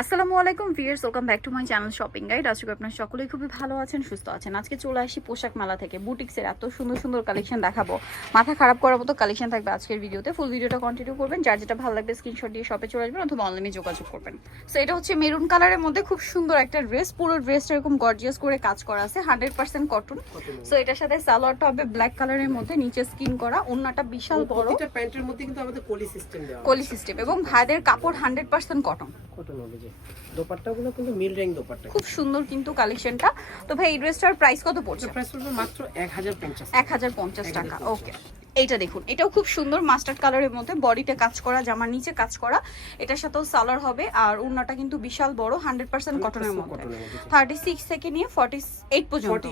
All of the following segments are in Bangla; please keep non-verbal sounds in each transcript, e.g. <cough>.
আসসালামু আলাইকুম viewers welcome back to my channel shopping guide. আজকে আপনার সকলেই খুবই ভালো আছেন সুস্থ আছেন। আজকে চলে আসি পোশাক মেলা থেকে। বুটিক্সের এত সুন্দর সুন্দর কালেকশন দেখাবো। মাথা খারাপ করার মতো কালেকশন থাকবে আজকের ভিডিওতে। ফুল ভিডিওটা কন্টিনিউ করবেন। যার যেটা ভালো লাগবে স্ক্রিনশট দিয়ে শপে চলে আসবেন অথবা অনলাইনে যোগাযোগ করবেন। সো এটা হচ্ছে মেরুন কালারের মধ্যে খুব সুন্দর একটা ড্রেস পুরো ড্রেসটা এরকম গর্জিয়াস করে কাজ করা আছে। হান্ড্রেড পার্সেন্ট কটন সো এটার সাথে সালোয়ারটা হবে ব্ল্যাক কালারের মধ্যে। নিচে স্কিন করা। ওন্নাটা বিশাল বড়। প্যান্টের মধ্যে কিন্তু আমাদের কলি সিস্টেম কলি সিস্টেম এবং ভাইদের কাপড় হান্ড্রেড পার্সেন্ট কটন কটন যে দোপাট্টাগুলো কিন্তু মিল রেং দোপাট্টা খুব সুন্দর কিন্তু কালেকশনটা। তো ভাই এই ড্রেসটার প্রাইস কত পড়ছে? প্রাইস পড়বে মাত্র এক হাজার পঞ্চাশ এক হাজার পঞ্চাশ টাকা ওকে। এইটা দেখুন এটাও খুব সুন্দর মাস্টার্ড কালারের মধ্যে বডিতে কাজ করা জামার নিচে কাজ করা। এটার সাথেও সালার হবে আর উন্নাটা কিন্তু বিশাল বড় হান্ড্রেড পার্সেন্ট কটনের মধ্যে। থার্টি সিক্স থেকে নিয়ে ফর্টি এইট পর্যন্ত।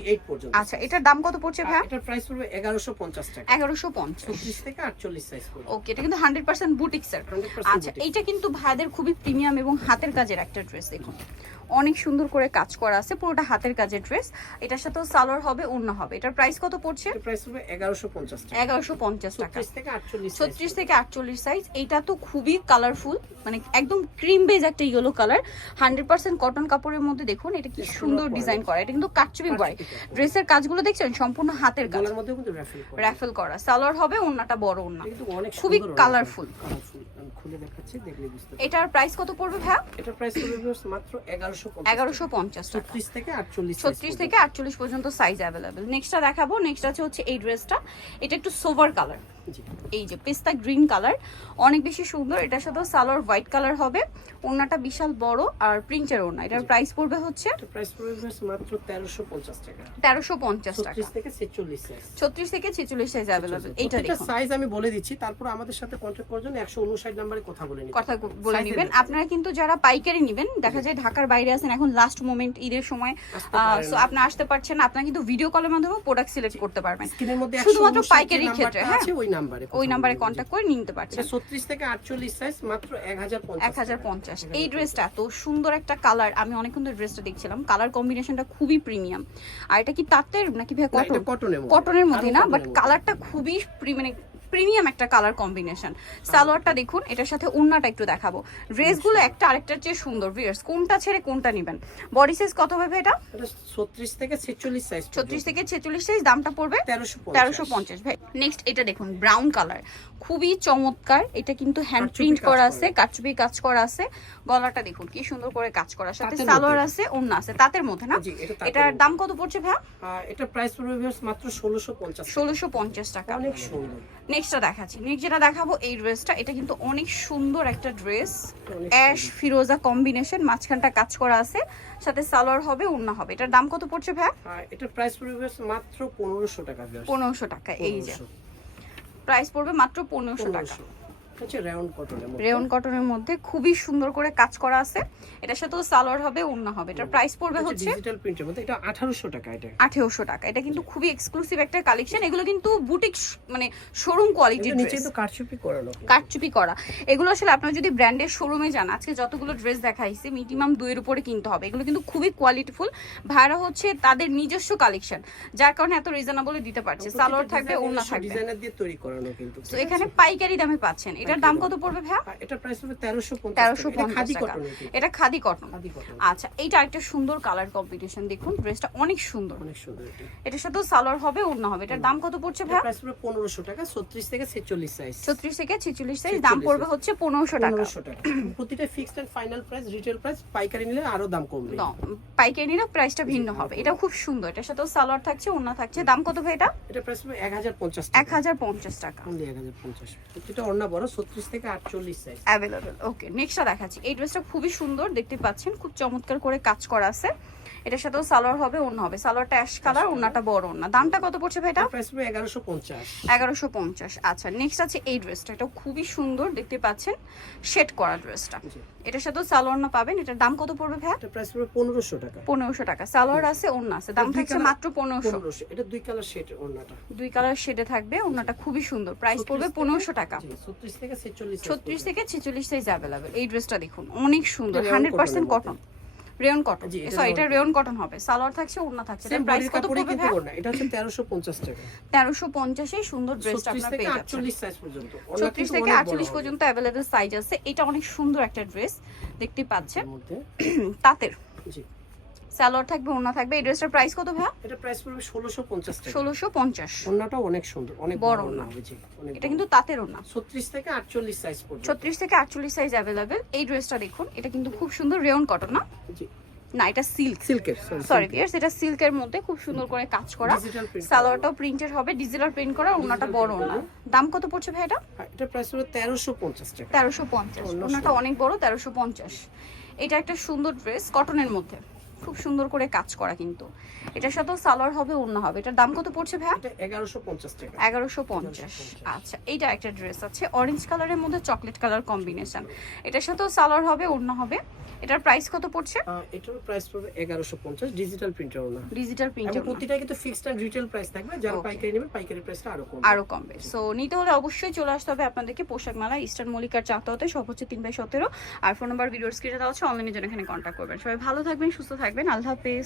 আচ্ছা এটার দাম কত পড়ছে ভাই এটার প্রাইস পড়বে এগারোশো পঞ্চাশ টাকা। এগারোশো পঞ্চাশ। থেকে আটচল্লিশ সাইজ ওকে এটা কিন্তু হান্ড্রেড পার্সেন্ট বুটিক্সের 100% আচ্ছা। এইটা কিন্তু ভাইদের খুবই প্রিমিয়াম এবং হাতের কাজের একটা ড্রেস দেখুন। অনেক সুন্দর করে কাজ করা আছে পুরোটা হাতের কাজের ড্রেস। এটার সাথেও সালোয়ার হবে অন্য হবে। এটার প্রাইস কত পড়ছে? প্রাইস এগারোশো পঞ্চাশ টাকা। ছত্রিশ থেকে আটচল্লিশ থেকে সাইজ এটা তো খুবই কালারফুল মানে একদম ক্রিম বেজ একটা yellow colour hundred percent cotton কাপড়ের মধ্যে দেখুন এটা কি সুন্দর ডিজাইন করা। এটা কিন্তু কাটচুপি বয় ড্রেসের কাজগুলো দেখছেন? সম্পূর্ণ হাতের কাজ। মধ্যে কিন্তু র্যাফেল করা। সালোয়ার হবে অন্যটা বড় ওন্না অনেক খুবই কালারফুল খুলে দেখাচ্ছি দেখলে বুঝতে এটার প্রাইস কত পড়বে ভাইয়া? এটার প্রাইস পড়বে মাত্র এগারোশো এগারোশো পঞ্চাশ টাকা। ছত্রিশ থেকে আটচল্লিশ size ছত্রিশ থেকে আটচল্লিশ পর্যন্ত সাইজ অ্যাভেলেবেল নেক্সটটা দেখাবো। নেক্সট আছে হচ্ছে এই ড্রেসটা এটা একটু সোভার কালার এই যে পেস্তা গ্রিন কালার। অনেক বেশি সুন্দর। এটার সাথে সালোয়ার হোয়াইট কালার হবে। ওড়নাটা বিশাল বড় আর প্রিন্টের ওড়না। এটার প্রাইস পড়বে হচ্ছে? প্রাইস পড়বে মাত্র তেরোশো পঞ্চাশ টাকা। তেরোশো পঞ্চাশ টাকা। ছত্রিশ থেকে ছেচল্লিশ সাইজ ছত্রিশ থেকে ছেচল্লিশ সাইজ অ্যাভেলেবেল এইটা দেখুন। সাইজ আমি বলে দিচ্ছি। তারপর আমাদের সাথে কন্ট্যাক্ট করার জন্য একশো উনষাট নাম্বারে কথা বলে নিন কথা বলে নেবেন। আপনারা কিন্তু যারা পাইকারি নেবেন দেখা যায় ঢাকার বাইরে আছেন এখন লাস্ট মোমেন্ট ঈদের সময় সো। আপনি আসতে পারছেন আপনারা কিন্তু ভিডিও কলের মাধ্যমে প্রোডাক্ট সিলেক্ট করতে পারবেন। শুধুমাত্র পাইকারি ক্ষেত্রে, হ্যাঁ? নাম্বারে ওই নাম্বারে কন্ট্যাক্ট করে নিতে পারছেন। এটা ছত্রিশ থেকে আটচল্লিশ সাইজ মাত্র এক হাজার এক হাজার পঞ্চাশ। এই ড্রেসটা এত সুন্দর একটা কালার আমি অনেকক্ষণ ধরে ড্রেসটা দেখছিলাম। কালার কম্বিনেশনটা খুবই প্রিমিয়াম আর এটা কি তাঁতের? নাকি ভাই কটন কটনের মধ্যে। না? বাট কালারটা খুবই মানে প্রিমিয়াম একটা কালার কম্বিনেশন। সালোয়ারটা দেখুন এটার সাথে ওড়নাটা একটু দেখাবো। ড্রেসগুলো একটা আরেকটার চেয়ে সুন্দর ভিয়ার্স কোনটা ছেড়ে কোনটা নেবেন? বডি সাইজ কত হবে এটা? ছত্রিশ থেকে ছেচল্লিশ সাইজ ছত্রিশ থেকে ছেচল্লিশ সাইজ দামটা পড়বে তেরোশো পঞ্চাশ। ভাই। নেক্সট এটা দেখুন ব্রাউন কালার খুবই চমৎকার। এটা কিন্তু হ্যান্ড প্রিন্ট করা। আছে কাটচুপি কাজ করা আছে। গলাটা দেখুন কি সুন্দর করে কাজ করা সাথে সালোয়ার আছে ওড়না আছে তাঁতের মধ্যে না? এটার দাম কত পড়ছে ভাই এটা প্রাইস পড়বে মাত্র ষোলোশো পঞ্চাশ ষোলোশো পঞ্চাশ টাকা। অনেক সুন্দর। নেক্সটটা দেখাচ্ছি। নেক্সট যেটা দেখাবো এই ড্রেসটা এটা কিন্তু অনেক সুন্দর একটা ড্রেস অ্যাশ ফিরোজা কম্বিনেশন মাঝখানটা কাজ করা আছে সাথে সালোয়ার হবে ওড়না হবে। এটার দাম কত পড়ছে ভাই এটার প্রাইস পড়বে মাত্র পনেরোশো টাকা। পনেরোশো টাকা এই যে। 1500 প্রাইস পড়বে মাত্র পনেরোশো টাকা। 1500 হচ্ছে রাউন্ড কটনের মধ্যে। রেয়ন কটনের মধ্যে খুবই সুন্দর করে কাজ করা আছে। এটার সাথে সালোয়ার হবে ওড়না হবে। এটার প্রাইস পড়বে হচ্ছে ডিজিটাল প্রিন্টের মধ্যে। এটা আঠারোশো টাকা এটা। টাকা। এটা কিন্তু খুবই এক্সক্লুসিভ একটা কালেকশন এগুলো কিন্তু বুটিক মানে শোরুম কোয়ালিটির নিচে তো করানো করা এগুলো আসলে আপনারা যদি ব্র্যান্ডের শোরুমে যান আজকে যতগুলো ড্রেস দেখাইছে মিনিমাম দুইয়ের উপরে কিনতে হবে। এগুলো কিন্তু খুবই কোয়ালিটিফুল ভাড়া হচ্ছে তাদের নিজস্ব কালেকশন যার কারণে এত রিজনেবলে দিতে পারছে। সালোয়ার থাকবে ওড়না থাকবে। ডিজাইনার দিয়ে তৈরি করানো কিন্তু। তো এখানে পাইকারি দামে পাচ্ছেন। এটার দাম কত পড়বে ভাইয়া? এটা প্রাইস এটা খাদি টাকা। কটনের কিন্তু। এটা খাদি কটন আচ্ছা এইটা একটা সুন্দর কালার কম্বিনেশন দেখুন ড্রেসটা অনেক সুন্দর। অনেক সুন্দর এটা। এটার সাথেও সালোয়ার হবে ওড়না হবে। এটার দাম কত পড়ছে ভাইয়া? প্রাইস পড়বে পনেরোশো টাকা ছত্রিশ থেকে ছেচল্লিশ সাইজ ছত্রিশ থেকে ছেচল্লিশ সাইজ দাম পড়বে হচ্ছে পনেরোশো টাকা। পনেরোশো টাকা। প্রতিটা fixed and final price retail price পাইকারি নিলে আরও দাম কমবে। পাইকারি নিলে প্রাইসটা ভিন্ন হবে। এটাও খুব সুন্দর। এটার সাথেও সালোয়ার থাকছে ওড়না থাকছে। দাম কত ভাই এটা? এটা প্রাইস হবে এক হাজার পঞ্চাশ এক হাজার পঞ্চাশ টাকা। অনলি এক হাজার পঞ্চাশ। প্রতিটা অন্য বড় ছত্রিশ থেকে আটচল্লিশ সাইজ অ্যাভেলেবেল ওকে নেক্সটটা দেখাচ্ছি। এই ড্রেসটা খুবই সুন্দর, দেখতে পাচ্ছেন, খুব চমৎকার করে কাজ করা আছে। এটার সাথেও সালোয়ার হবে অন্য হবে। সালোয়ারটা অ্যাশ কালার ওড়নাটা বড় ওড়না। দামটা কত পড়ছে ভাই এটা? এগারোশো পঞ্চাশ। এগারোশো পঞ্চাশ। আচ্ছা নেক্সট আছে এই ড্রেসটা এটা খুবই সুন্দর দেখতে পাচ্ছেন? শেড করা ড্রেসটা এটার সাথেও সালোয়ার না পাবেন। এটার দাম কত পড়বে ভাই এটা প্রাইস পনেরোশো টাকা। পনেরোশো টাকা। সালোয়ার আছে ওড়না আছে। দাম থাকছে মাত্র পনেরোশো। এটা দুই কালার শেড ওড়নাটা। দুই কালার শেডে থাকবে ওড়নাটা খুবই সুন্দর। প্রাইস পড়বে পনেরোশো টাকা। ছত্রিশ থেকে ছেচল্লিশ থেকে ছেচল্লিশ সাইজ অ্যাভেলেবেল এই ড্রেসটা দেখুন অনেক সুন্দর। Hundred percent cotton rayon cotton. জি, এটা সরি এটা rayon রেয়ন কটন। হবে সালোয়ার থাকছে ওড়না থাকছে। সেম প্রাইস কত পড়বে এটা হচ্ছে 1350 টাকা। তেরোশো পঞ্চাশে সুন্দর ড্রেসটা আপনারা পেয়ে যাচ্ছেন। 48 সাইজ পর্যন্ত। ওড়না ছত্রিশ কিন্তু থেকে অনেক বড় আটচল্লিশ হবে। পর্যন্ত অ্যাভেলেবেল সাইজ আছে। এটা অনেক সুন্দর একটা ড্রেস দেখতে পাচ্ছেন। এর <clears throat> তাঁতের। জি। সালোয়ার থাকবে ওড়না থাকবে। এই ড্রেসটার প্রাইস কত ভাইয়া? এটা প্রাইস পড়বে 1650 টাকা। ষোলোশো পঞ্চাশ। ওড়নাটা অনেক সুন্দর অনেক বড় ওড়না। এটা কিন্তু তাঁতের ওড়না। 36 থেকে 48 সাইজ পর্যন্ত ছত্রিশ থেকে আটচল্লিশ সাইজ অ্যাভেলেবেল এই ড্রেসটা দেখুন এটা কিন্তু খুব সুন্দর রেয়ন কটন না? জি। না এটা সিল্ক সিল্কের সরি ভিয়ার্স এটা সিল্কের মধ্যে খুব সুন্দর করে কাজ করা। সালোয়ারটাও প্রিন্টেড হবে ডিজিটাল প্রিন্ট করা ওড়নাটা বড় ওড়না। দাম কত পড়ছে ভাই এটা? এটা প্রাইস পড়বে 1350 টাকা। তেরোশো পঞ্চাশ। অন্য ওনাটা অনেক বড় তেরোশো পঞ্চাশ। এটা একটা সুন্দর ড্রেস কটনের মধ্যে। খুব সুন্দর করে কাজ করা কিন্তু। এটার সাথেও সালোয়ার হবে ওড়না হবে। এটার দাম কত পড়ছে ভাইয়া? এটা 1150 টাকা। এগারোশো পঞ্চাশ। আচ্ছা এইটা একটা ড্রেস আছে। অরেঞ্জ কালারের মধ্যে চকলেট কালার কম্বিনেশন এটার সাথেও সালোয়ার হবে ওড়না হবে। এটার প্রাইস কত পড়ছে? এটার প্রাইস পড়বে 1150 ডিজিটাল প্রিন্টার ওনা ডিজিটাল প্রিন্টের প্রতিটা কিন্তু ফিক্সড এন্ড রিটেল প্রাইস থাকবে। যারা পাইকারি নেবেন পাইকারি প্রাইসটা আরও কম আরও কমবে। সো নিতে হলে অবশ্যই চলে আসতে হবে আপনাদেরকে পোশাক মেলা ইস্টার্ন মল্লিকার চাকতাতে সব হচ্ছে তিন বাই সতেরো। আর ফোন নাম্বার ভিডিওর স্ক্রিনে দেওয়া আছে অনলাইনের জন্য এখানে কন্ট্যাক্ট করবেন। সবাই ভালো থাকবেন সুস্থ থাকবেন। আল্লাহ হাফেজ।